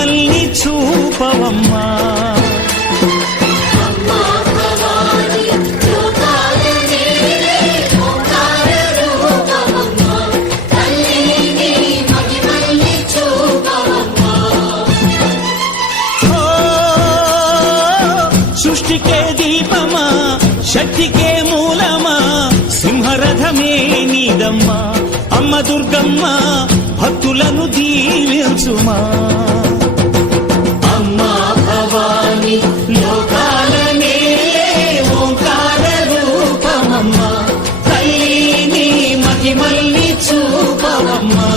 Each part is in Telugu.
మహిమల్ని చూపవమ్మా. సృష్టికే దీపమా, శక్తికే మూలమా, సింహరథమే నీదమ్మా. అమ్మ దుర్గమ్మ భక్తులను దీవించుమా. అమ్మా భవాని లోకాల నేలే ఓంకార రూపమమ్మా. తల్లిని మహిమల్ని చూపవమ్మా.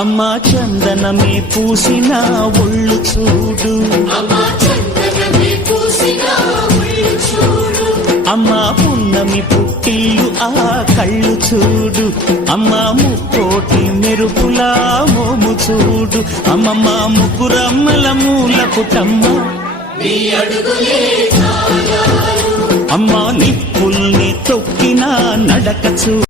అమ్మా చందనమే పూసిన ఒళ్ళు చూడు, అమ్మా పున్నమి పుట్టిల్లు ఆ కళ్ళు చూడు, అమ్మా ముక్కోటి మెరుపులా మోము చూడు. అమ్మమ్మ ముగ్గురమ్మల మూల పుటమ్మ, అమ్మా నిప్పుల్ని తొక్కిన నడక చూడు.